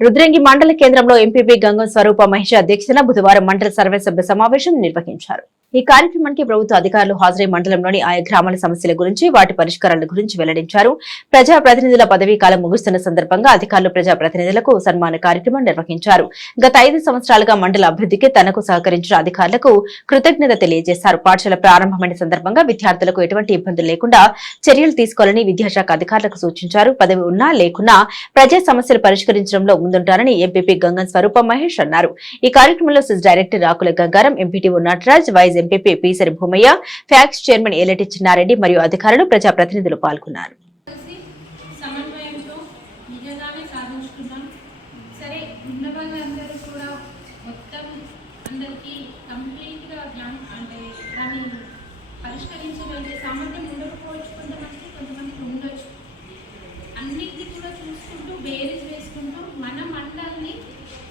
రుద్రంగి మండల కేంద్రంలో ఎంపీపీ గంగం స్వరూప మహేష్ అధ్యక్షతన బుధవారం మండల సర్వసభ్య సమావేశం నిర్వహించారు. ఈ కార్యక్రమానికి ప్రభుత్వ అధికారులు హాజరై మండలంలోని ఆయా గ్రామాల సమస్యల గురించి వాటి పరిష్కారాల గురించి వెల్లడించారు. ప్రజాప్రతినిధుల పదవీ కాలం ముగుస్తున్న సందర్భంగా అధికారులు ప్రజా ప్రతినిధులకు సన్మాన కార్యక్రమం నిర్వహించారు. గత ఐదు సంవత్సరాలుగా మండల అభివృద్ధికి తనకు సహకరించిన అధికారులకు కృతజ్ఞత తెలియజేశారు. పాఠశాల ప్రారంభమైన సందర్భంగా విద్యార్థులకు ఎటువంటి ఇబ్బందులు లేకుండా చర్యలు తీసుకోవాలని విద్యాశాఖ అధికారులకు సూచించారు. పదవి ఉన్నా లేకున్నా ప్రజా సమస్యలు పరిష్కరించడంలో ముందుంటారని ఎంపీపీ గంగన్ స్వరూప మహేష్ అన్నారు. ఈ కార్యక్రమంలో sys director Rakula Gangaram MPTO Nataraj vice MPP Peesari Bhoomaiah PACS chairman Elati Chinnareddy మరియు అధికారులు ప్రజాప్రతినిధులు పాల్గొన్నారు.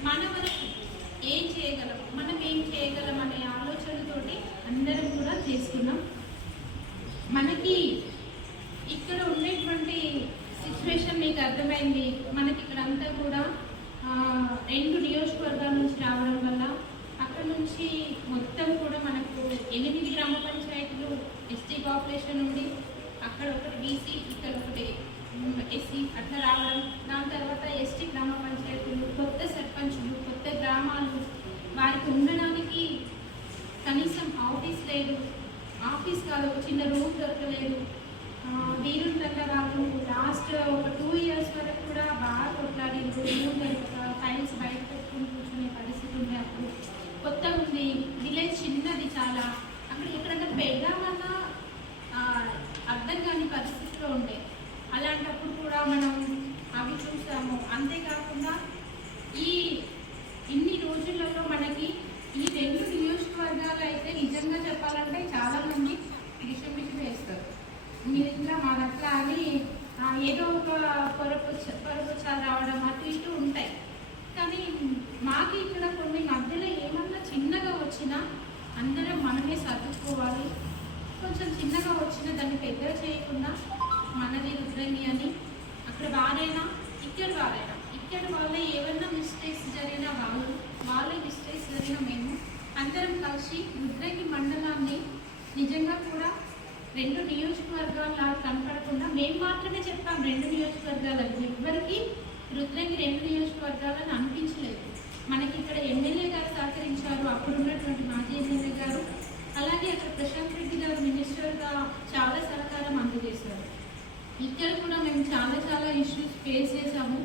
మనం ఏం చేయగలం? మనం తోటి అందరం కూడా చేసుకున్నాం. మనకి ఇక్కడ ఉండేటువంటి సిచ్యువేషన్ మీకు అర్థమైంది. మనకి ఇక్కడ అంతా కూడా రెండు నియోజకవర్గాల నుంచి రావడం వల్ల అక్కడ నుంచి మొత్తం కూడా మనకు ఎనిమిది గ్రామ పంచాయతీలు ఎస్టీ పాపులేషన్ ఉంది అక్కడ ఒకటి బీసీ ఇక్కడ ఒకటి ఎస్సీ అట్లా రావడం దాని తర్వాత ఎస్టీ గ్రామ పంచాయతీలు కొత్త సర్పంచులు కొత్త గ్రామాలు వారికి ఉండడానికి కనీసం ఆఫీస్ లేదు. ఆఫీస్ కాదు ఒక చిన్న రూమ్ దొరకలేదు. ఆ, వీరుంటల్ల లాస్ట్ ఒక టూ ఇయర్స్ వరకు కూడా బాగా కొట్లాడి రూమ్ దొరకక బయట పెట్టుకుని కూర్చునే పరిస్థితి ఉండే అప్పుడు. కొత్త ఉంది. విలేజ్ చిన్నది చాలా. అక్కడ ఎక్కడంటే పెడదామన్నా అర్థం కాని పరిస్థితిలో ఉండే. అలాంటప్పుడు కూడా మనం అవి చూసాము. అంతేకాకుండా ఈ ఇన్ని రోజులలో మనకి ఈ రెండు నియోజకవర్గాలు అయితే నిజంగా చెప్పాలంటే చాలా మంది విషం విషం వేస్తారు మీ ఇట్లా మా అట్లా అని ఆ, ఏదో ఒక పొరపు పొరపుచ్చాలు రావడం అటు ఇటు ఉంటాయి. కానీ మాకు ఇక్కడ కొన్ని మధ్యలో ఏమన్నా చిన్నగా వచ్చినా అందరం మనమే సర్దుకోవాలి. కొంచెం చిన్నగా వచ్చినా దాన్ని పెద్దగా చేయకుండా మనది రుద్రంగి అని అక్కడ వారైనా ఇక్కడ వారైనా. ఇక్కడ వాళ్ళే ఏమైనా మిస్టేక్స్ జరిగినా వాళ్ళు వాళ్ళే మిస్టేక్స్ జరిగినా మేము అందరం కలిసి రుద్రంగి మండలాన్ని నిజంగా కూడా రెండు నియోజకవర్గాల కనపడకుండా మేము మాత్రమే చెప్పాం రెండు నియోజకవర్గాలని. ఎవ్వరికి రుద్రంగి రెండు నియోజకవర్గాలని అనిపించలేదు. మనకి ఇక్కడ ఎమ్మెల్యే గారు సహకరించారు అప్పుడు ఉన్నటువంటి మాజీ ఎమ్మెల్యే గారు. అలాగే అక్కడ ప్రశాంత్ రెడ్డి గారు మినిస్టర్గా చాలా సహకారం అందజేశారు. ఇక్కడ కూడా మేము చాలా చాలా ఇష్యూస్ ఫేస్ చేసాము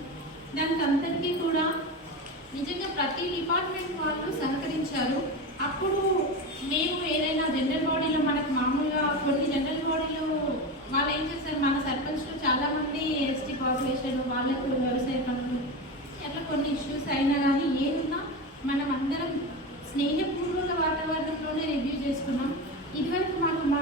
దానికి అందరికీ కూడా నిజంగా ప్రతి డిపార్ట్మెంట్ వాళ్ళు సహకరించారు. పాపులేషన్ వాళ్ళకు వ్యవసాయ పనులు. అట్లా కొన్ని ఇష్యూస్ అయినా కానీ ఏమున్నా మనం అందరం స్నేహపూర్వక వాతావరణంలోనే రివ్యూ చేసుకున్నాం. ఇదివరకు మాకు మా